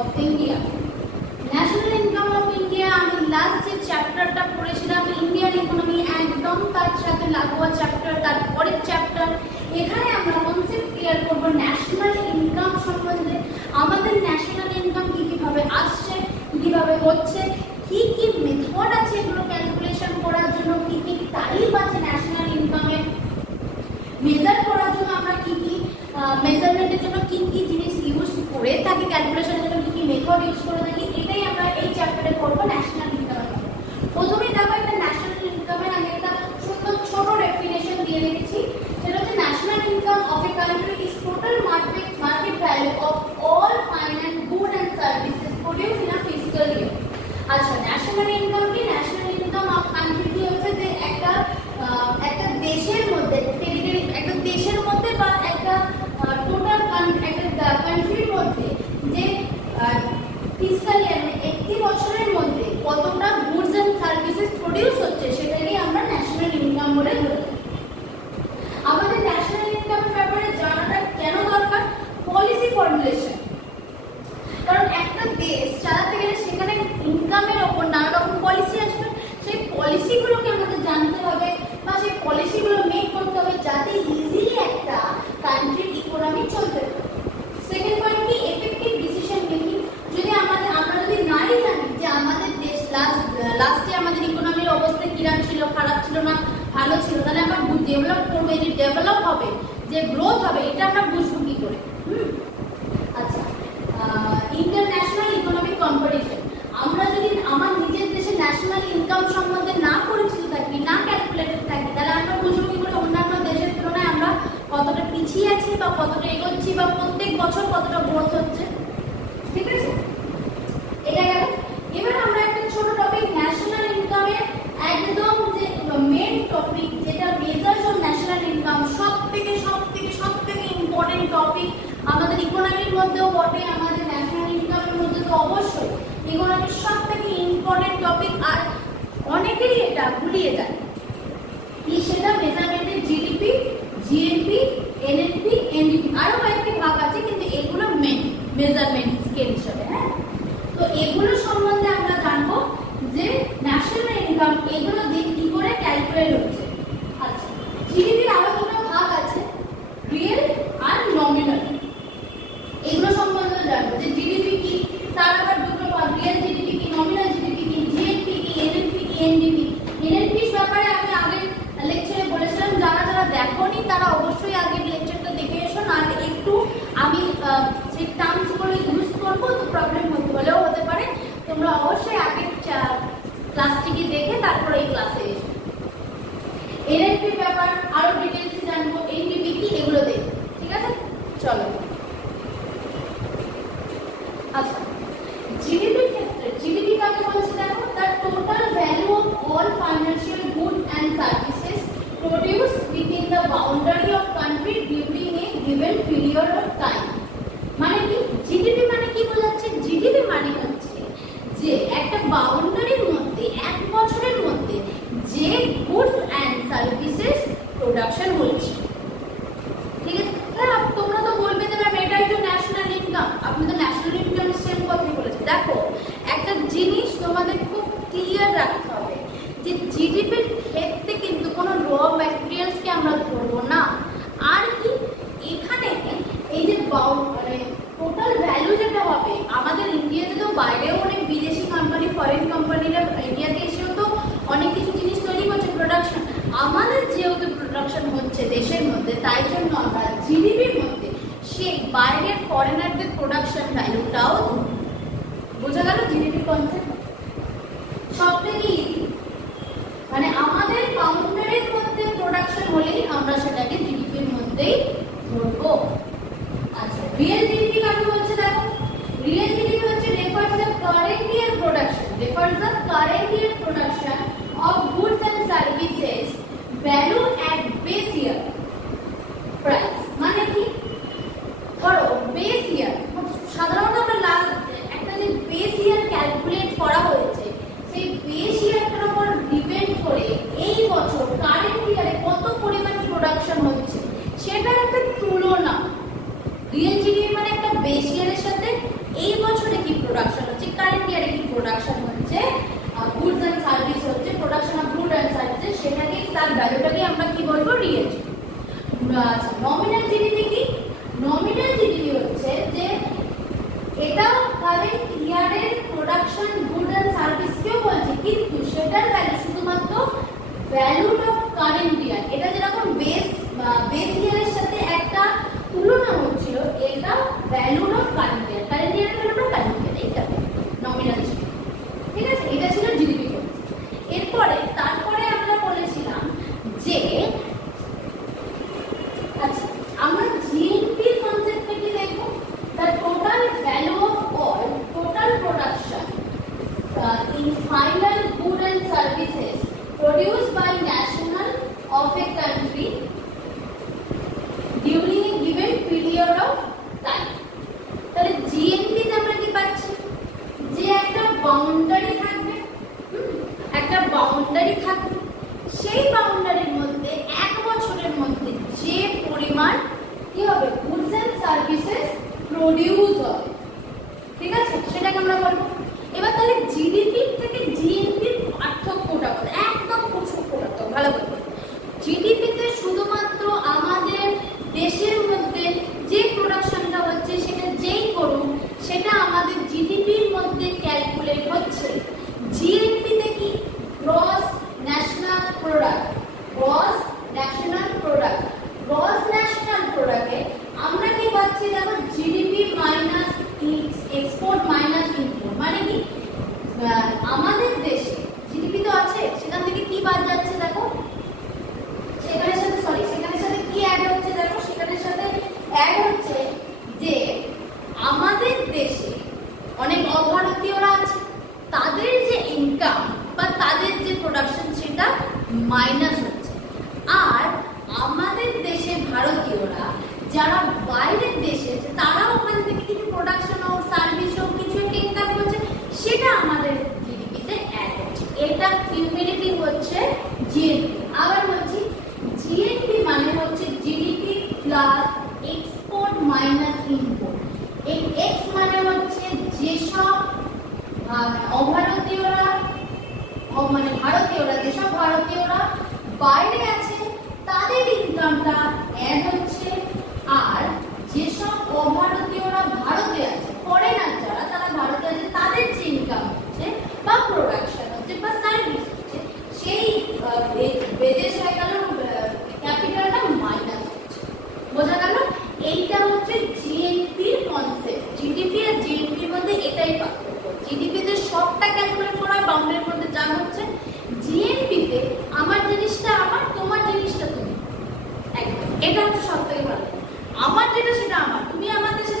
Of India. National income of India আমি last যে চ্যাপ্টারটা পড়েছিলাম ইন্ডিয়ান ইকোনমি, একদম তার সাথে লাগোয়া চ্যাপ্টার, তার পরের চ্যাপ্টার। এখানে আমরা কনসেপ্ট ক্লিয়ার করবো ন্যাশনাল ইনকাম সম্বন্ধে। আমাদের ন্যাশনাল ইনকাম কিভাবে আসছে, কিভাবে হচ্ছে, কি কি মেথড আছে এগুলো ক্যালকুলেশন করার জন্য, কি কি টাইপ আছে ন্যাশনাল ইনকামের, মেজার করার জন্য আমরা কি কি মেজারমেন্টের জন্য কি কি জিনিস ইউজ করে থাকি, ক্যালকুলেশনের জন্য কি কি মেথড ইউজ করে থাকি, এটাই আমরা এই চ্যাপ্টারে করবো ন্যাশনাল ইনকাম। প্রথমে দেখো একটা ন্যাশনাল ইনকামের আমি একটা সুন্দর ছোট ডেফিনেশন দিয়ে রেখেছি, সেটা হচ্ছে national income of a country is total market value of all fine and good and services produce in a physical ইয়ার। আচ্ছা, ন্যাশনাল ইনকাম কি? ন্যাশনাল ইনকাম অফ কান্ট্রি কি হচ্ছে যে একটা দেশের মধ্যে, টেরিটরি, একটা দেশের মধ্যে বা একটা টোটাল একটা কান্ট্রির মধ্যে যে ফিজিক্যাল ইয়ার একটি বছরের মধ্যে কতটা গুডস এন্ড সার্ভিসেস প্রডিউস হচ্ছে সেটাকেই আমরা ন্যাশনাল ইনকাম বলে ধরি। আমাদের ন্যাশনাল ইনকামের ব্যাপারে জানাটা কেন দরকার? Policy formulation. কারণ একটা দেশ চালাতে গেলে সেখানে ইনকামের ওপর নানা রকম পলিসি আসবে, সেই পলিসিগুলোকে আমাদের জানতে হবে বা সেই পলিসিগুলো মেক করতে হবে যাতে ইজিলি একটা কান্ট্রির ইকোনমি চলতে পারে। সেকেন্ড পয়েন্ট কি? Effective decision making. যদি আমরা যদি নাই জানি যে আমাদের দেশ লাস্টে আমাদের ইকোনমির অবস্থা কিরকম ছিল, খারাপ ছিল না ভালো ছিল, তাহলে আমরা ডেভেলপ করবো, যে ডেভেলপ হবে, যে গ্রোথ হবে, এটা আমরা বুঝবো কি করে? আচ্ছা, ইন্টারন্যাশনাল ইকোনমিক কম্পিটিশন। আমরা যদি আমার নিজের দেশে ন্যাশনাল ইনকাম সম্বন্ধে না পরিচিত থাকি, না ক্যালকুলেটেড থাকি, তাহলে আমরা বুঝবো কি করে অন্যান্য দেশের তুলনায় আমরা কতটা পিছিয়ে আছি বা কতটা এগোচ্ছি বা প্রত্যেক বছর কতটা গ্রোথ হচ্ছে। ঠিক আছে, এটা গেল। এবার আমরা একটা ছোট টপিক ন্যাশনাল ইনকামের একদম যে মেন টপিক, যেটা মেজার্স অফ ন্যাশনাল ইনকাম, সব থেকে ইম্পর্টেন্ট টপিক আমাদের ইকোনমির মধ্যেও বটে, আমাদের ন্যাশনাল ইনকামের মধ্যে তো অবশ্যই ইকোনমির সব থেকে ইম্পর্টেন্ট টপিক। আর অনেকেরই এটা ভুলিয়ে যায় কি, সেটা মেজারমেন্টের জিডিপি, জিএনপি, এনএনপি, এনডিপি, আরো কয়েকটি ভাগ আছে, কিন্তু এগুলো মেন মেজারমেন্ট স্কেল হিসেবে। হ্যাঁ, তো এগুলো সম্বন্ধে আমরা জানবো যে ন্যাশনাল ইনকাম এগুলো দিয়ে কি করে ক্যালকুলেট হচ্ছে। আচ্ছা, জিডিপির আরো দুটো ভাগ আছে, রিয়েল আর নমিনাল। এগুলো সম্বন্ধে জানবো যে জিডিপি কি, তার আবার দুটো ভাগ, রিয়েল জিডিপি কি, নমিনাল জিডিপি কি, জিএনপি কি, এনএনপি কি, এনডিপি। এনএনপির ব্যাপারে আমি আগের লেকচারে বলেছিলাম, যারা দেখোনি তারা অবশ্যই আগের লেকচারটা দেখে এসো, আর একটু আমি সেই টার্মসগুলো ইউজ করবো, তো প্রবলেম হলেও হতে পারে। তোমরা অবশ্যই আগের ক্লাসটিকে দেখে তারপর এই ক্লাসে এসো। এনএনপির ব্যাপার আরো ডিটেইলসে জানবো, এনডিপি কি, এগুলো দেখবো। ঠিক আছে, চলো। আচ্ছা, জিডিপির ক্ষেত্রে জিডিপি কাকে বলছে দেখো, the total value of all financial good and services produce within the boundary of country during a given period of time. মানে কি জিডিপি মানে কি বোঝাচ্ছে? জিডিপি মানে হচ্ছে যে একটা বাউন্ডারির মধ্যে এক বছরের মধ্যে যে গুডস অ্যান্ড সার্ভিসেস প্রোডাকশন হচ্ছে। ঠিক আছে, তোমরা তো বলবে যে ম্যাম এটাই তো ন্যাশনাল ইনকাম, আপনি তো ন্যাশনাল ইনকাম সেম কথাই বলেছেন। দেখো, একটা জিনিস তোমাদের খুব ক্লিয়ার রাখতে হবে যে জিডিপির ক্ষেত্রে কিন্তু কোনো র ম্যাটেরিয়ালসকে আমরা ধরবো না। আর কি, এখানে এই যে মানে টোটাল ভ্যালু যেটা হবে, আমাদের ইন্ডিয়াতে তো বাইরেও অনেক বিদেশি কোম্পানি, ফরেন কোম্পানিরা ইন্ডিয়াতে এসেও তো অনেক কিছু জিনিস তৈরি করছে, প্রোডাকশন। আমাদের যেহেতু প্রোডাকশন হচ্ছে দেশের মধ্যে, তাই জন্য আমরা জিডিপির মধ্যে সে বাইরের ফরেনারদের প্রোডাকশন ভ্যালুটাও বোঝা গেল। জিডিপি কনসেপ্ট সব থেকে ইজি, মানে আমাদের বাউন্ডারির মধ্যে প্রোডাকশন হলেই আমরা সেটাকে জিডিপির মধ্যেই ধরবো। আচ্ছা, রিয়েল জিডিপি কাকে বলছে দেখো, রিয়েল জিডিপি হচ্ছে refers the current year production of goods and services value at base year price। মানে কি, ধরো বেস ইয়ার, সাধারণত আমরা একটা যে বেস ইয়ার ক্যালকুলেট করা হয়েছে, সেই বেস ইয়ারটার উপর ডিপেন্ড করে এই বছর কারেন্ট ইয়ারে কত পরিমাণ প্রোডাকশন হচ্ছে সেটার একটা তুলনা ভ্যালু অফ কারেন্ট ইয়ার, এটা যেরকম বেস ইয়ারের সাথে একটা তুলনা হচ্ছিল, এটা value of current year. Current year হলো কারেন্ট ইয়ার, এইটা নমিনাল ছিল, ঠিক আছে? এটা ছিল জিডিপি কনসেপ্ট। তারপরে আমরা বলেছিলাম যে আচ্ছা আমরা জিএনপি কনসেপ্টে কি দেখব, the total value of all total production in final good and services produced by national of a country during a given period of time। তাহলে জিএনপি তে আমরা কি পাচ্ছি, যে একটা বাউন্ডারি থাকবে, একটা বাউন্ডারি থাকবে, সেই বাউন্ডারির মধ্যে এক বছরের মধ্যে যে পরিমাণ কি হবে, গুডস এন্ড সার্ভিসেস প্রডিউস হবে, ঠিক আছে? সেটাকে আমরা বলবো। এবার তাহলে জিডিপি থেকে জিএনপির পার্থক্যটা কত, একদম প্রচুর পার্থক্য। ভালো করে জিডিপিতে শুধুমাত্র আমাদের দেশের মধ্যে যে প্রোডাকশনটা হচ্ছে সেটা যেই করুন সেটা আমাদের জিডিপির মধ্যে ক্যালকুলেট হচ্ছে। জিএনপিতে কি gross national product, gross national product, gross national প্রোডাক্টে আমরা কি পাচ্ছি দেখো, GDP minus export minus import, মানে কি আমাদের দেশে জিডিপি তো আছে, সেখান থেকে কি বাদ যাচ্ছে দেখো, সেখানের সাথে কি অ্যাড হচ্ছে দেখো, সেখানের সাথে অ্যাড হচ্ছে যে আমাদের দেশে অনেক অভারতীয়রা আছে, তাদের যে ইনকাম বা তাদের যে প্রোডাকশন সেটা মাইনাস হচ্ছে। আর আমাদের দেশে ভারতীয়রা যারা বাইরের দেশে তারা ওখান থেকে কিছু প্রোডাকশন হোক সার্ভিস হোক কিছু একটা ইনকাম করছে, সেটা আমাদের জিডিপিতে অ্যাড হচ্ছে। এটা কিউমুলেটিভ হচ্ছে জিএনপি। আবার বলছি জিএনপি মানে হচ্ছে GDP plus export minus import. এই এক্স মানে হচ্ছে যেসব অভারতীয়রা মানে ভারতীয়রা, যেসব ভারতীয়রা বাইরে আছে তাদের ইনকামটা অ্যাড হচ্ছে, আর যেসব অভারতীয়রা ভারতে আছে, ফরেনার যারা তারা ভারতে আছে তাদের যে ইনকাম হচ্ছে বা প্রোডাকশন হচ্ছে বা সার্ভিস হচ্ছে সেই বেদেশ হয়ে গেল, ক্যাপিটালটা মাইনাস হচ্ছে। বোঝা গেল? এইটা হচ্ছে জিএনপির কনসেপ্ট। জিডিপি আর জিএনপির মধ্যে এটাই পার্থক্য। জিডিপিতে সবটা ক্যালকুলেট করা হয় বাউন্ডারির মধ্যে যা হচ্ছে, জিএনপিতে আমার জিনিসটা আমার, তোমার জিনিসটা তুমি, একদম। এটা হচ্ছে সব থেকে ভালো। আমার যেটা সেটা আমার, তুমি আমার দেশে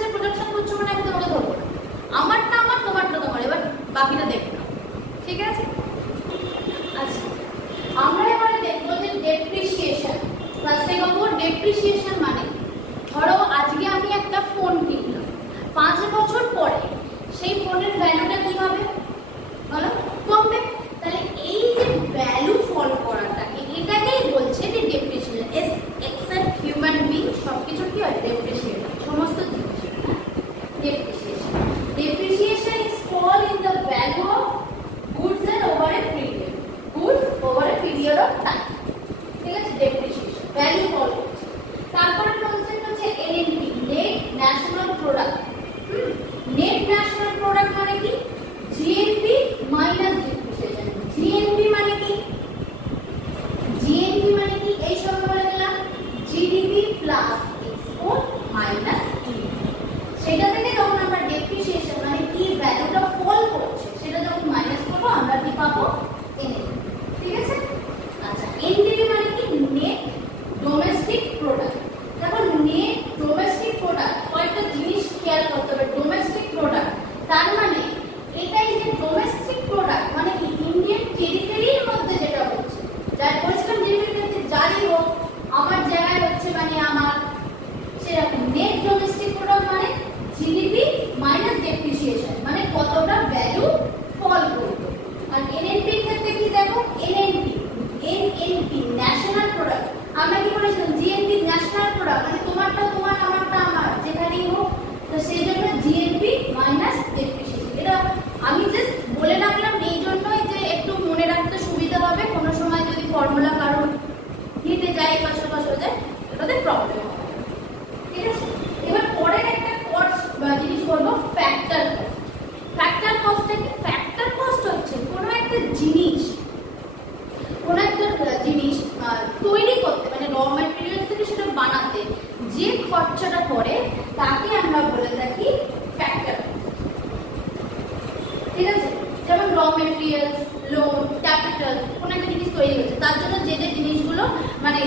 তৈরি হচ্ছে, তার জন্য যে যে জিনিসগুলো মানে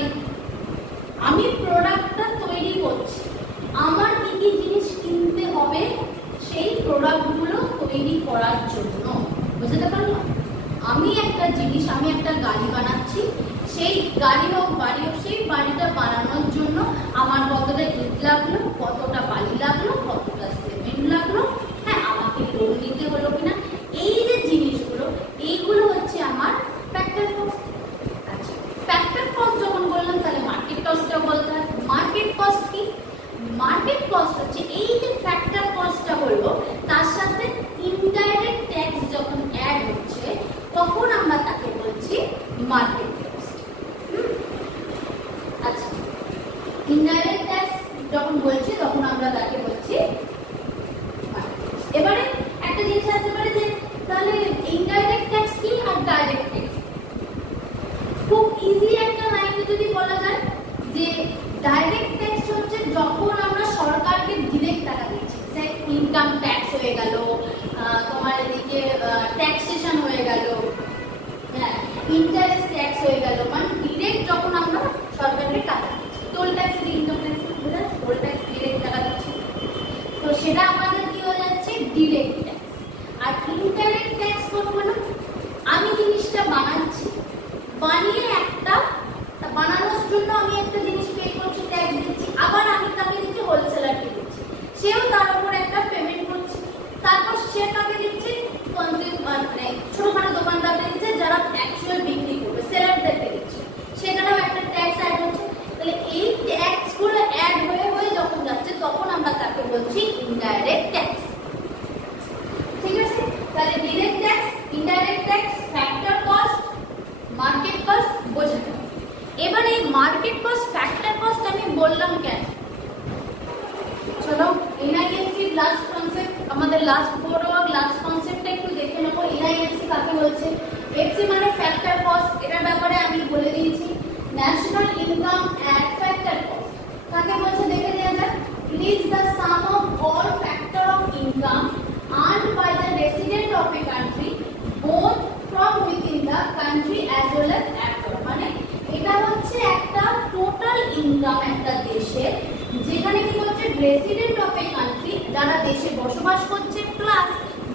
আমি প্রোডাক্টটা তৈরি করছি, আমার কি কি জিনিস কিনতে হবে সেই প্রোডাক্টগুলো তৈরি করার জন্য। বুঝতে পারলাম? আমি একটা জিনিস, আমি একটা গাড়ি বানাচ্ছি, সেই গাড়ি হোক বাড়ি হোক, সেই বাড়িটা বানানোর জন্য আমার কতটা ইট লাগলো, কতটা বালি লাগলো, কতটা সিমেন্ট লাগলো, হ্যাঁ আমাকে লোন নিতে হলো কিনা, এই যে জিনিসগুলো, এইগুলো হচ্ছে আমার ফ্যাক্টর কস্ট। আচ্ছা, ফ্যাক্টর কস্ট যখন বললাম তাহলে মার্কেট কস্টটা বলতে হয়। মার্কেট কস্ট কি? মার্কেট কস্ট হচ্ছে এই যে ফ্যাক্টর কস্টটা হলো, তার সাথে ইনডাইরেক্ট ট্যাক্স যখন অ্যাড হচ্ছে তখন আমরা তাকে বলছি মার্কেট কস্ট। আচ্ছা, ইনডাইরেক্ট ট্যাক্স যখন বলছি তখন আমরা তাকে বলছি মার্কেট কস্ট। এবারে একটা জিনিস আসতে পারে যে তাহলে ইনডাইরেক্ট ট্যাক্স কি আর ডাইরেক্ট ট্যাক্স? খুব ইজি একটা লাইনে যদি বলা যায় যে ডাইরেক্ট ট্যাক্স হচ্ছে যখন আমরা সরকারকে ডিরেক্ট টাকা দিচ্ছি, সে ইনকাম ট্যাক্স হয়ে গেল, তোমার এদিকে ট্যাক্সেশন হয়ে গেল, হ্যাঁ ইন্টারেস্ট ট্যাক্স হয়ে গেল, মানে ডিরেক্ট যখন আমরা সরকারকে টাকা দিচ্ছি। Toll tax, income tax, toll tax direct টাকা দিচ্ছি, তো সেটা আমাদের কি হয়ে যাচ্ছে ডিরেক্ট ট্যাক্স। আর ইনডাইরেক্ট ট্যাক্স কোন হলো, আমি জিনিসটা বানাচ্ছি, বানিয়ে একটা বানানোর জন্য আমি একটা জিনিস পে করছি, ট্যাক্স দিচ্ছি, আবার আমি তাকে দিচ্ছি হোলসেলারকে দিচ্ছি, সেও তার উপর একটা পেমেন্ট করছে, তারপর সে তাকে দিচ্ছে মানে ছোটখাটো দোকানদারকে দিচ্ছে যারা অ্যাকচুয়াল বিক্রি করবে, সেলারদেরকে দিচ্ছে, সেখানেও একটা ট্যাক্স অ্যাড হচ্ছে। তাহলে এই ট্যাক্সগুলো অ্যাড হয়ে হয়ে যখন যাচ্ছে তখন আমরা তাকে বলছি ইনডাইরেক্ট ট্যাক্স। ঠিক আছে? তাহলে direct tax, indirect tax, factor cost, market cost বোঝা গেল। এবার এই মার্কেট কস্ট, ফ্যাক্টর কস্ট আমি বললাম কেন? চলো এনআইএফসি লাস্ট কনসেপ্ট, আমাদের লাস্ট বড় লাস্ট কনসেপ্টটা একটু দেখে নেবো। এনআইএফসি কাকে বলছে? এফসি মানে ফ্যাক্টর কস্ট, এটার ব্যাপারে আমি বলে দিয়েছি। National income at factor cost কাকে বলছে দেখে দেওয়া যাক। It is the some of all factor of income earned by the resident of a country both from within the country as well as abroad। মানে এটা হচ্ছে একটা টোটাল ইনকাম একটা দেশের, যেখানে কি হচ্ছে রেসিডেন্ট অফ এ কান্ট্রি, যারা দেশে বসবাস করছে, প্লাস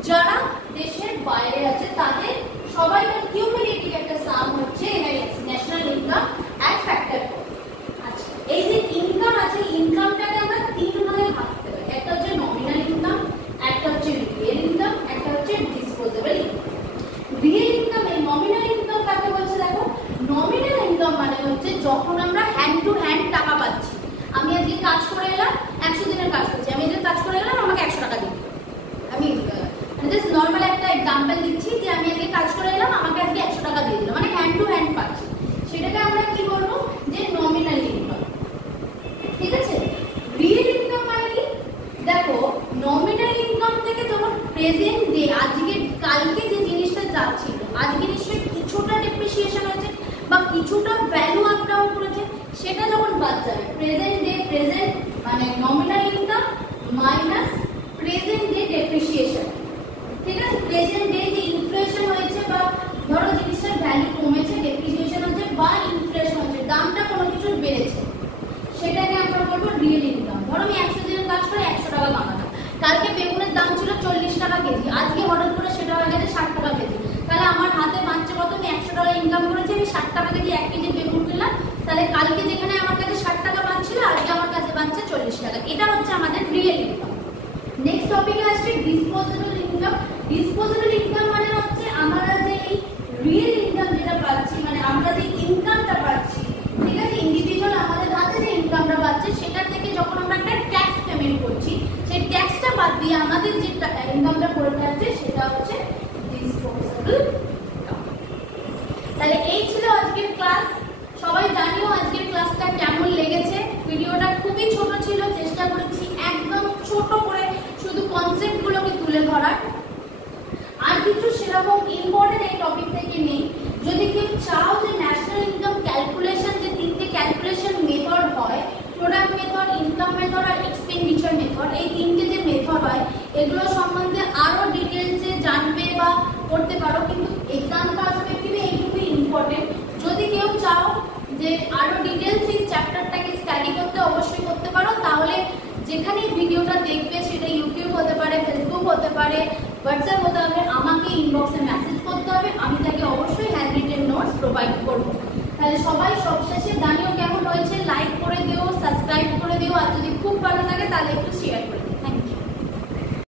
যারা দেশের বাইরে আছে, তাদের সবাইকার কিউমুলেটিভ একটা সাম হচ্ছে NIFC, national income at factor cost. আচ্ছা, এই যে ইনকাম আছে, ইনকামটাকে আমরা তিন ভাগে ভাগতে পারি। একটা হচ্ছে নমিনাল ইনকাম, একটা হচ্ছে রিয়েল ইনকাম, একটা হচ্ছে ডিসপোজেবল ইনকাম। রিয়েল ইনকাম, এই নমিনাল ইনকাম কাকে বলছে দেখো। নমিনাল ইনকাম মানে হচ্ছে যখন আমরা হ্যান্ড টু হ্যান্ড টাকা পাচ্ছি। আমি আজকে কাজ করে এলাম, 100 দিনের কাজ করছি, আমি আজকে কাজ করে এলাম, আমাকে 100 টাকা দিন। আমি জাস্ট নর্মাল একটা এক্সাম্পল দিচ্ছি যে আমি আজকে কাজ করে এলাম, আমাকে আজকে 100 টাকা দিয়ে দিল, মানে হ্যান্ড টু হ্যান্ড পাচ্ছি, সেটাকে আমরা কি বলবো যে নমিনাল ইনকাম। ঠিক আছে? রিয়েল ইনকাম মানে কি দেখো, নমিনাল ইনকাম থেকে যখন প্রেজেন্ট ডে, আজকে কালকে যে জিনিসটা যাচ্ছিল, আজকে নিশ্চয়ই কিছুটা ডেপ্রিসিয়েশন হয়েছে বা কিছুটা ভ্যালু আপ ডাউন করেছে, সেটা যখন বাদ যাবে, প্রেজেন্ট ডে, প্রেজেন্ট মানে nominal income minus present day depreciation. ঠিক আছে? প্রেজেন্ট ডে যে ইনফ্লেশন হয়েছে বা ধরো জিনিসটার ভ্যালু কমেছে, ডেপ্রিসিয়েশন হচ্ছে বা ইনফ্লেশন হচ্ছে, দামটা কোনো কিছুর বেড়েছে, সেটাকে আমরা বলবো রিয়েল ইনকাম। ধরো আমি 100 দিনের কাজ করে 100 টাকা কামালাম, কালকে বেগুনের দাম ছিল 40 টাকা কেজি, আজকে হঠাৎ করে সেটা হয়ে গেছে 60 টাকা কেজি, তাহলে আমার হাতে বাঁচছে কত? আমি 100 টাকা ইনকাম করেছি, আমি 60 টাকা কেজি 1 কেজি বেগুন কিনলাম, তাহলে কালকে যেখানে আমার কাছে 60 টাকা বাঁচছিল, আজকে আমার কাছে বাঁচছে 40 টাকা। এটা হচ্ছে আমাদের রিয়েল ইনকাম। নেক্সট টপিকে আসছে ডিসপোজেবল ইনকাম। ডিসপোজেবল ইনকাম মানে হচ্ছে আমরা যে এই রিয়েল ইনকাম যেটা পাচ্ছি, মানে আমরা যে ইনকামটা পাচ্ছি, ঠিক আছে, ইন্ডিভিজুয়াল আমাদের হাতে যে ইনকামটা পাচ্ছে, সেটা থেকে যখন আমরা একটা ট্যাক্স পেমেন্ট করছি, সেই ট্যাক্সটা বাদ দিয়ে আমাদের যে ইনকামটা করে থাকছে সেটা হচ্ছে ডিসপোজেবল ইনকাম। তাহলে এই ছিল আজকের ক্লাস। সবাই জানিও আজকের ক্লাসটা কেমন লেগেছে। ভিডিওটা খুবই ছোট ছিল, চেষ্টা করেছি একদম ছোট করে শুধু কনসেপ্টগুলোকে তুলে ধরার, আর কিছু সেরকম ইম্পর্টেন্ট এই টপিক থেকে নেই। যদি কেউ চাও যে ন্যাশনাল ইনকাম ক্যালকুলেশন, যে তিনটে ক্যালকুলেশন মেথড হয়, প্রোডাক্ট মেথড, ইনকাম মেথড আর এক্সপেন্ডিচার মেথড, এই তিনটে যে মেথড হয়, এগুলো সম্বন্ধে আরো ডিটেলসে জানবে বা করতে পারো, কিন্তু এক্সাম পার্সপেক্টিভে এইটুকুই ইম্পর্টেন্ট। আরো ডিটেলস এই চ্যাপ্টারটাকে স্টাডি করতে অবশ্যই করতে পারো। তাহলে যেখানে ভিডিওটা দেখবে সেটা ইউটিউব হতে পারে, ফেসবুক হতে পারে, হোয়াটসঅ্যাপ হতে হবে, আমাকে ইনবক্সে মেসেজ করতে হবে, আমি তাকে অবশ্যই হ্যান্ড রিটেন নোটস প্রোভাইড করবো। তাহলে সবাই সবশেষে জানিও কেমন হয়েছে, লাইক করে দিও, সাবস্ক্রাইব করে দিও, আর যদি খুব ভালো লাগে তাহলে